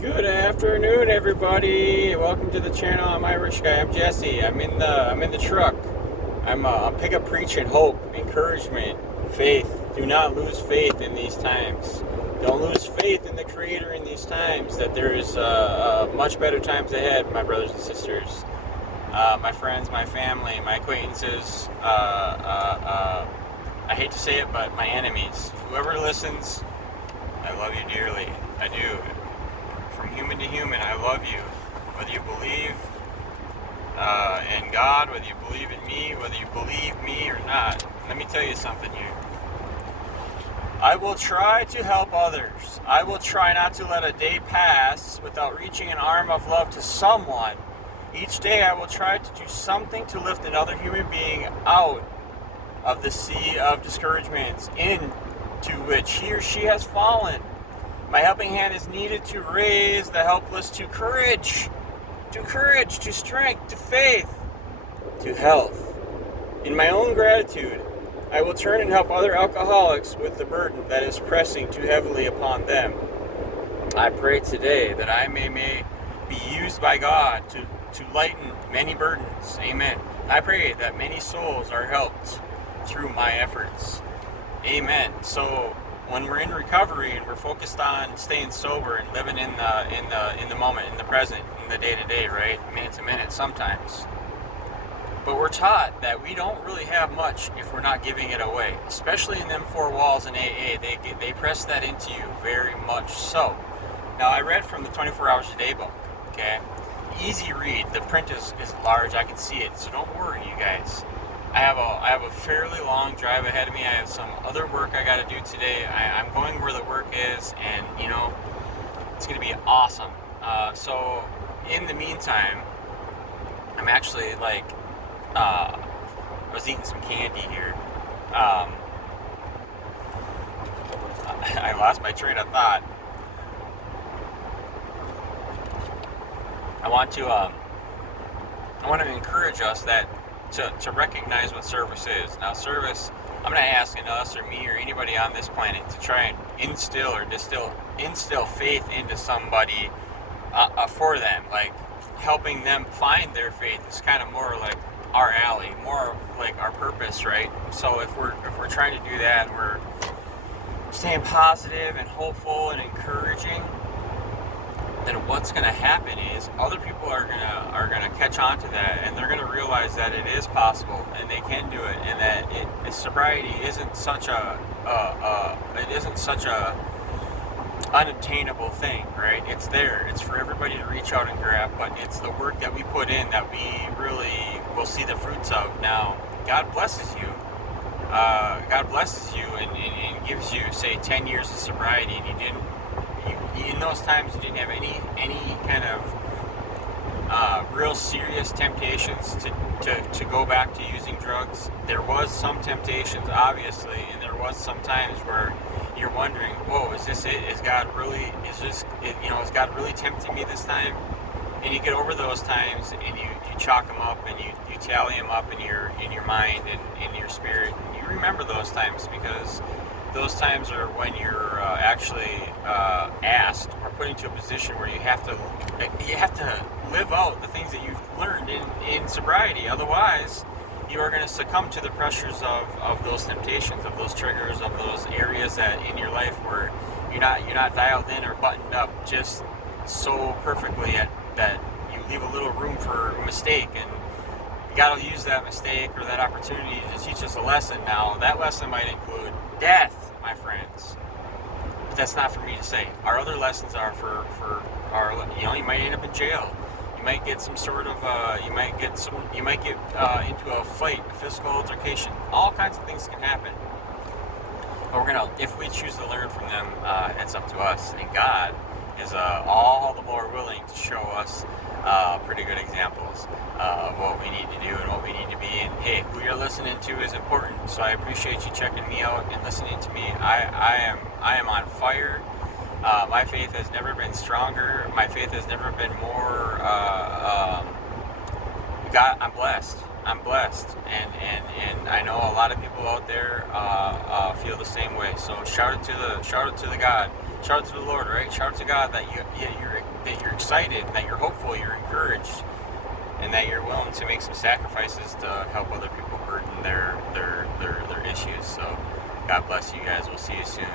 Good afternoon, everybody. Welcome to the channel. I'm Irish Guy. I'm Jesse. I'm in the truck. I'm pickup preaching hope, encouragement, faith. Do not lose faith in these times. Don't lose faith in the Creator in these times. That there is much better times ahead, my brothers and sisters, my friends, my family, my acquaintances. I hate to say it, but my enemies. Whoever listens, I love you dearly. I do. From human to human, I love you. Whether you believe in God, whether you believe in me, whether you believe me or not, let me tell you something here. I will try to help others. I will try not to let a day pass without reaching an arm of love to someone. Each day I will try to do something to lift another human being out of the sea of discouragements into which he or she has fallen. My helping hand is needed to raise the helpless to courage, to strength, to faith, to health. In my own gratitude, I will turn and help other alcoholics with the burden that is pressing too heavily upon them. I pray today that I may be used by God to lighten many burdens. Amen. I pray that many souls are helped through my efforts. Amen. So when we're in recovery and we're focused on staying sober and living in the moment, in the present, in the day-to-day, right? Minute to minute sometimes. But we're taught that we don't really have much if we're not giving it away. Especially in them four walls in AA, they press that into you very much so. Now, I read from the 24 Hours a Day book, okay? Easy read. The print is large. I can see it. So don't worry, you guys. I have a fairly long drive ahead of me. I have some other work I got to do today. I'm going where the work is, and it's going to be awesome. So in the meantime, I'm actually I was eating some candy here. I lost my train of thought. I want to encourage us that to recognize what service is. Now, service, I'm not asking us or me or anybody on this planet to try and instill faith into somebody for them. Like helping them find their faith is kind of more like our alley, more like our purpose, right? So if we're trying to do that, and we're staying positive and hopeful and encouraging, then what's going to happen is other people are gonna catch on to that, and they're going to realize that it is possible and they can do it, and that sobriety isn't such a unobtainable thing, right? It's there. It's for everybody to reach out and grab, but it's the work that we put in that we really will see the fruits of. Now, God blesses you. God blesses you and gives you, say, 10 years of sobriety, and in those times you didn't have any kind of real serious temptations to go back to using drugs. There was some temptations, obviously, and there was some times where you're wondering, whoa, is this it? Is God really tempting me this time? And you get over those times and you chalk them up and you tally them up in your mind and in your spirit, and you remember those times, because those times are when you're actually asked or put into a position where you have to live out the things that you've learned in sobriety. Otherwise, you are going to succumb to the pressures of those temptations, of those triggers, of those areas that in your life where you're not dialed in or buttoned up just so perfectly that you leave a little room for mistake, and God will use that mistake or that opportunity to teach us a lesson. Now, that lesson might include death, my friends. But that's not for me to say. Our other lessons are for our, you might end up in jail. You might get some sort of, you might get into a fight, a physical altercation. All kinds of things can happen. But if we choose to learn from them, it's up to us. And God is all the more willing to show us pretty good examples of what we need to do and what we need to be. And hey, who you're listening to is important. So I appreciate you checking me out and listening to me. I am on fire. My faith has never been stronger. My faith has never been more. God, I'm blessed, and I know a lot of people out there feel the same way. So shout out to the God shout out to the Lord, right? Shout out to God that you're excited, that you're hopeful, you're encouraged, and that you're willing to make some sacrifices to help other people burden their issues. So God bless you guys. We'll see you soon.